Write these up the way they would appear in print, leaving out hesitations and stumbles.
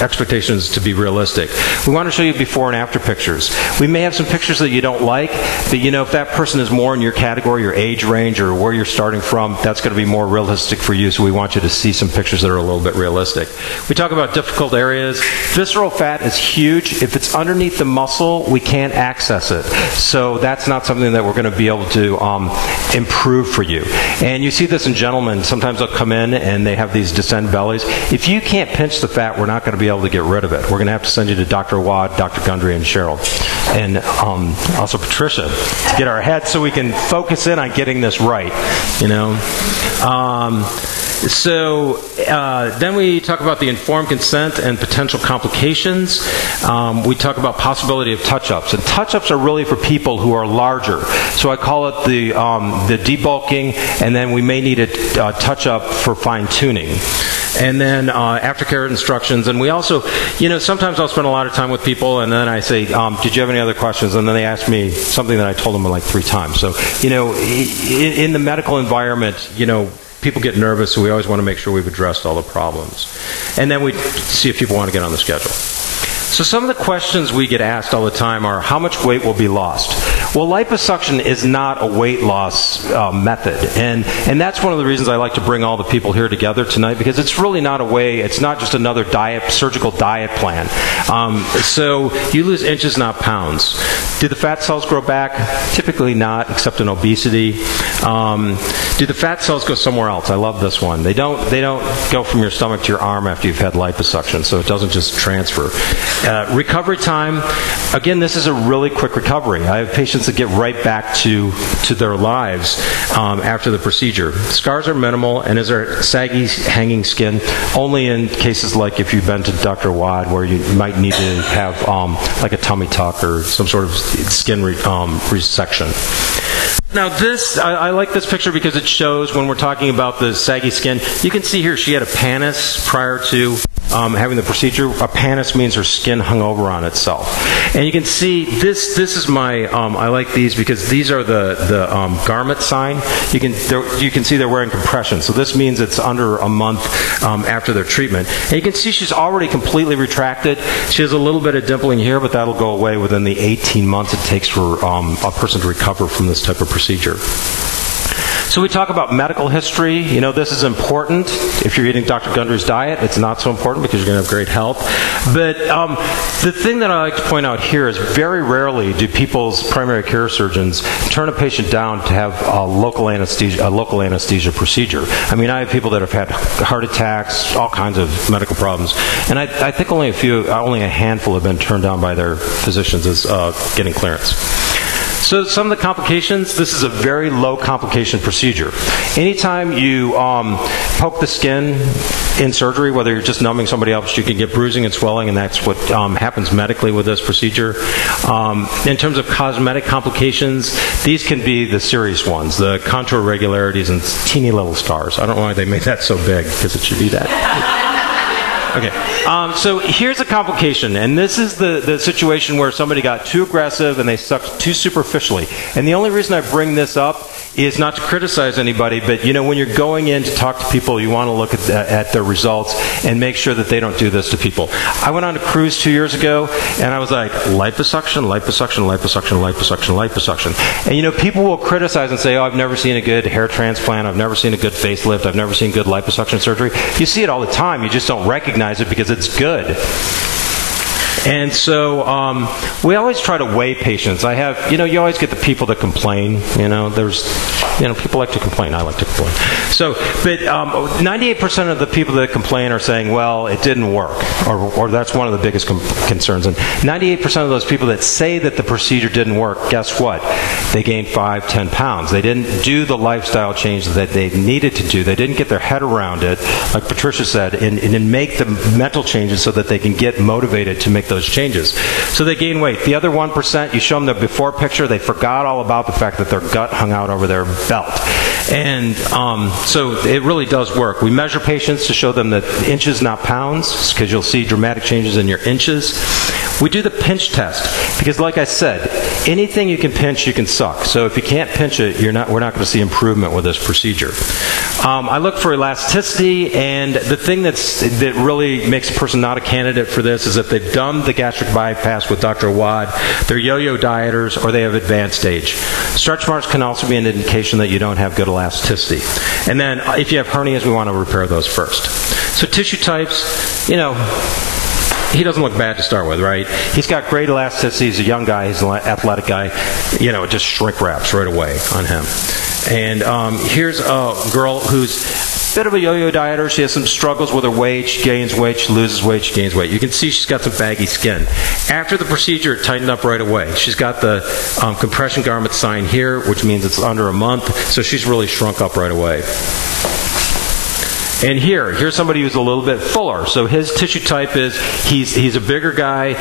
expectations to be realistic. We want to show you before and after pictures. We may have some pictures that you don't like, but if that person is more in your category, your age range, or where you're starting from, that's going to be more realistic for you, so we want you to see some pictures that are a little bit realistic. We talk about difficult areas. Visceral fat is huge. If it's underneath the muscle, we can't access it. So that's not something that we're going to be able to improve for you. And you see this in gentlemen. Sometimes they'll come in and they have these descend bellies. If you can't pinch the fat, we're not going to be able to get rid of it. We're going to have to send you to Dr. Wad, Dr. Gundry, and Cheryl, and also Patricia, to get our heads so we can focus in on getting this right, Then we talk about the informed consent and potential complications. We talk about possibility of touch-ups. And touch-ups are really for people who are larger. So I call it the debulking, and then we may need a touch-up for fine-tuning. And then aftercare instructions. And we also, sometimes I'll spend a lot of time with people, and then I say, did you have any other questions? And then they ask me something that I told them like 3 times. So, in the medical environment, people get nervous, so we always want to make sure we've addressed all the problems. And then we see if people want to get on the schedule. So some of the questions we get asked all the time are, how much weight will be lost? Well, liposuction is not a weight loss method. And that's one of the reasons I like to bring all the people here together tonight, because it's really not a way, it's not just another surgical diet plan. So you lose inches, not pounds. Do the fat cells grow back? Typically not, except in obesity. Do the fat cells go somewhere else? I love this one. They don't go from your stomach to your arm after you've had liposuction, so it doesn't just transfer. Recovery time, again, this is a really quick recovery. I have patients that get right back to their lives after the procedure. Scars are minimal, and is there saggy, hanging skin? Only in cases like if you've been to Dr. Wad, where you might need to have like a tummy tuck or some sort of skin resection. Now this, I like this picture because it shows when we're talking about the saggy skin. You can see here she had a pannus prior to having the procedure. A pannus means her skin hung over on itself. And you can see this is my, I like these because these are the garment sign. You can see they're wearing compression. So this means it's under a month after their treatment. And you can see she's already completely retracted. She has a little bit of dimpling here, but that'll go away within the 18 months it takes for a person to recover from this type of procedure. So we talk about medical history. This is important. If you're eating Dr. Gundry's diet, it's not so important because you're going to have great health. But the thing that I like to point out here is very rarely do people's primary care surgeons turn a patient down to have a local anesthesia procedure. I mean, I have people that have had heart attacks, all kinds of medical problems, and I think only a handful have been turned down by their physicians as getting clearance. So some of the complications, this is a very low complication procedure. Anytime you poke the skin in surgery, whether you're just numbing somebody else, you can get bruising and swelling, and that's what happens medically with this procedure. In terms of cosmetic complications, these can be the serious ones, the contour irregularities and teeny little scars. I don't know why they made that so big, because it should be that. Okay, so here's a complication, and this is the situation where somebody got too aggressive and they sucked too superficially. And the only reason I bring this up is not to criticize anybody, but when you're going in to talk to people, you want to look at their results and make sure that they don't do this to people. I went on a cruise 2 years ago, and I was like, liposuction, liposuction, liposuction, liposuction, liposuction. And people will criticize and say, oh, I've never seen a good hair transplant, I've never seen a good facelift, I've never seen good liposuction surgery. You see it all the time, you just don't recognize it because it's good. And so we always try to weigh patients. I have, you always get the people that complain. People like to complain. I like to complain. So, but 98% of the people that complain are saying, well, it didn't work, or that's one of the biggest concerns. And 98% of those people that say that the procedure didn't work, guess what? They gained 5, 10 pounds. They didn't do the lifestyle change that they needed to do. They didn't get their head around it, like Patricia said, and make the mental changes so that they can get motivated to make those changes. So they gain weight. The other 1%, you show them the before picture, they forgot all about the fact that their gut hung out over their belt. And so it really does work. We measure patients to show them that inches, not pounds, because you'll see dramatic changes in your inches. We do the pinch test, because like I said, anything you can pinch, you can suck. So if you can't pinch it, we're not going to see improvement with this procedure. I look for elasticity, and the thing that really makes a person not a candidate for this is if they've done the gastric bypass with Dr. Awad, they're yo-yo dieters, or they have advanced stage. Stretch marks can also be an indication that you don't have good elasticity. And then if you have hernias, we want to repair those first. So tissue types, you know, he doesn't look bad to start with, right? He's got great elasticity. He's a young guy. He's an athletic guy. You know, it just shrink wraps right away on him. And here's a girl who's a bit of a yo-yo dieter. She has some struggles with her weight. She gains weight. She loses weight. She gains weight. You can see she's got some baggy skin. After the procedure, it tightened up right away. She's got the compression garment sign here, which means it's under a month. So she's really shrunk up right away. And here's somebody who's a little bit fuller. So his tissue type is he's a bigger guy,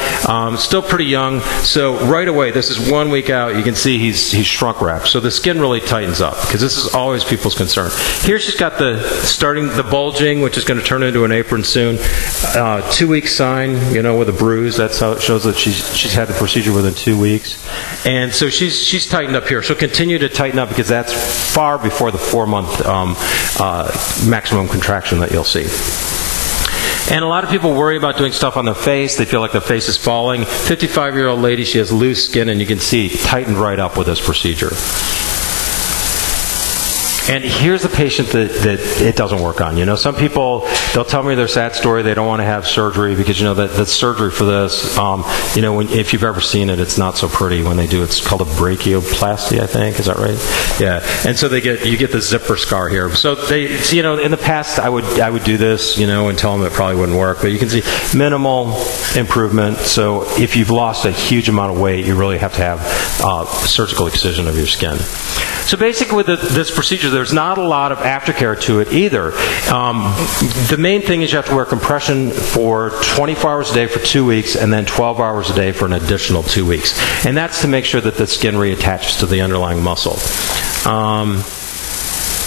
still pretty young. So right away, this is 1 week out. You can see he's shrunk wrapped. So the skin really tightens up because this is always people's concern. Here she's got the bulging, which is going to turn into an apron soon. 2 week sign, you know, with a bruise. That's how it shows that she's had the procedure within 2 weeks. And so she's tightened up here. So continue to tighten up because that's far before the 4-month maximum contraction that you'll see. And a lot of people worry about doing stuff on the face. They feel like the face is falling. 55-year-old lady, she has loose skin, and you can see tightened right up with this procedure. And here's a patient that it doesn't work on. You know, some people, they'll tell me their sad story. They don't want to have surgery because, you know, the surgery for this, you know, if you've ever seen it, it's not so pretty when they do it. It's called a Brachioplasty, I think. Is that right? Yeah. And so you get the zipper scar here. So you know, in the past, I would do this, you know, and tell them it probably wouldn't work. But you can see minimal improvement. So if you've lost a huge amount of weight, you really have to have surgical excision of your skin. So basically with this procedure, there's not a lot of aftercare to it either. The main thing is you have to wear compression for 24 hours a day for 2 weeks and then 12 hours a day for an additional 2 weeks. And that's to make sure that the skin reattaches to the underlying muscle.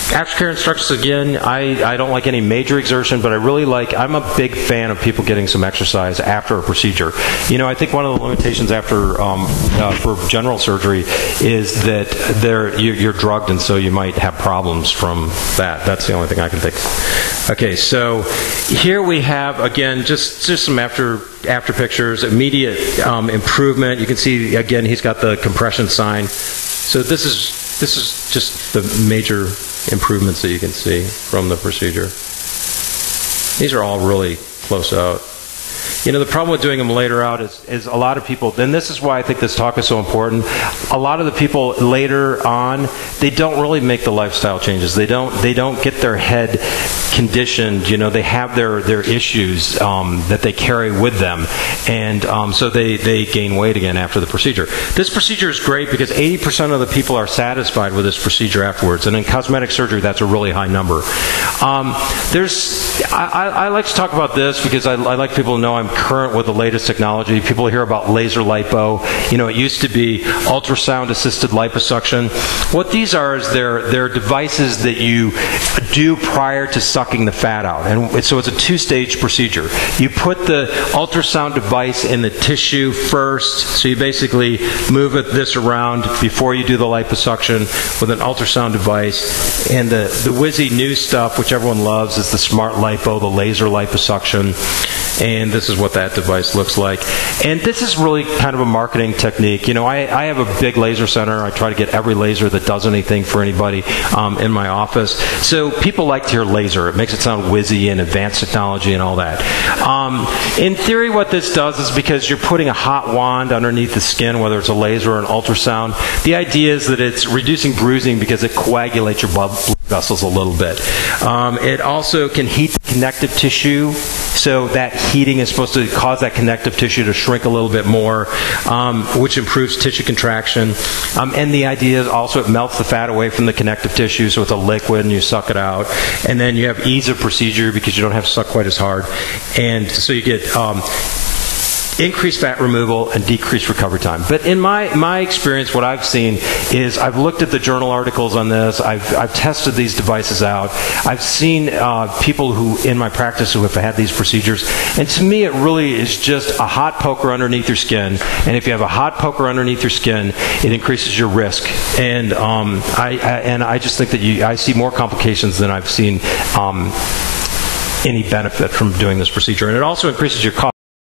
Aftercare instructions, again, I don't like any major exertion, but I'm a big fan of people getting some exercise after a procedure. You know, I think one of the limitations for general surgery is that you're drugged, and so you might have problems from that. That's the only thing I can think of. Okay, so here we have, again, just some after pictures, immediate improvement. You can see, again, he's got the compression sign. So this is just the major improvements that you can see from the procedure. These are all really close out. You know, the problem with doing them later out is a lot of people, and this is why I think this talk is so important, a lot of the people later on, they don't really make the lifestyle changes. They don't get their head conditioned. You know, they have their issues that they carry with them, and so they gain weight again after the procedure. This procedure is great because 80% of the people are satisfied with this procedure afterwards, and in cosmetic surgery, that's a really high number. I like to talk about this because I like people to know I'm current with the latest technology. People hear about laser lipo. You know, it used to be ultrasound-assisted liposuction. What these are is they're devices that you do prior to sucking the fat out. And so it's a two-stage procedure. You put the ultrasound device in the tissue first. So you basically move this around before you do the liposuction with an ultrasound device. And the whizzy new stuff, which everyone loves, is the smart lipo, the laser liposuction. And this is what that device looks like. And this is really kind of a marketing technique. You know, I have a big laser center. I try to get every laser that does anything for anybody in my office. So people like to hear laser. It makes it sound whizzy and advanced technology and all that. In theory, what this does is because you're putting a hot wand underneath the skin, whether it's a laser or an ultrasound, the idea is that it's reducing bruising because it coagulates your blood vessels a little bit. It also can heat the connective tissue, so that heating is supposed to cause that connective tissue to shrink a little bit more, which improves tissue contraction. And the idea is also it melts the fat away from the connective tissue, so it's a liquid and you suck it out. And then you have ease of procedure because you don't have to suck quite as hard. And so you get increased fat removal and decreased recovery time. But in my experience, what I've seen is I've looked at the journal articles on this. I've tested these devices out. I've seen people who in my practice who have had these procedures, and to me it really is just a hot poker underneath your skin. And if you have a hot poker underneath your skin, it increases your risk. And I just think that I see more complications than I've seen any benefit from doing this procedure. And it also increases your cost.